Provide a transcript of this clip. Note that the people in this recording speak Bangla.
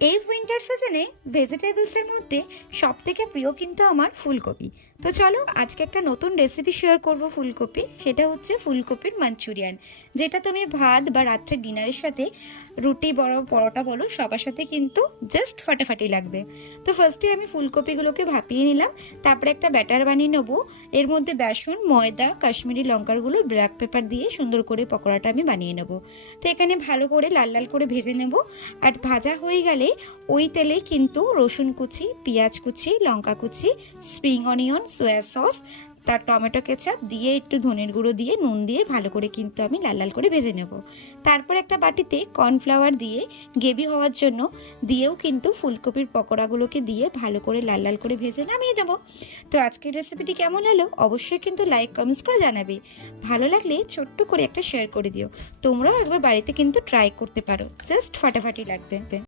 এই উইন্টার সিজনে ভেজিটেবলসের মধ্যে সবথেকে প্রিয় কিন্তু আমার ফুলকপি। তো চলো আজকে একটা নতুন রেসিপি শেয়ার করব ফুলকপি, সেটা হচ্ছে ফুলকপির মাঞ্চুরিয়ান, যেটা তুমি ভাত বা রাত্রে ডিনারের সাথে রুটি বড় পরোটা বলো সবার সাথে কিন্তু জাস্ট ফাটাফাটি লাগবে। তো ফার্স্টে আমি ফুলকপিগুলোকে ভাপিয়ে নিলাম, তারপরে একটা ব্যাটার বানিয়ে নেবো। এর মধ্যে বেসন, ময়দা, কাশ্মীরি লঙ্কারগুলো, ব্ল্যাক পেপার দিয়ে সুন্দর করে পকোড়াটা আমি বানিয়ে নেব। তো এখানে ভালো করে লাল লাল করে ভেজে নেব। আর ভাজা হয়ে গেলে ওই তেলেই কিন্তু রসুন কুচি, পেঁয়াজ কুচি, লঙ্কা কুচি, স্প্রিং অনিয়ন, সয়া সস, তার টমেটো কেচাপ দিয়ে একটু ধনের গুঁড়ো দিয়ে নুন দিয়ে ভালো করে কিন্তু আমি লাল লাল করে ভেজে নেব। তারপর একটা বাটিতে কর্নফ্লাওয়ার দিয়ে গ্রেভি হওয়ার জন্য দিয়েও কিন্তু ফুলকপির পকোড়াগুলোকে দিয়ে ভালো করে লাল লাল করে ভেজে নামিয়ে দেবো। তো আজকের রেসিপিটি কেমন হলো অবশ্যই কিন্তু লাইক কমেন্টস করে জানাবে। ভালো লাগলে ছোট্ট করে একটা শেয়ার করে দিও। তোমরাও একবার বাড়িতে কিন্তু ট্রাই করতে পারো, জাস্ট ফাটাফাটি লাগবে।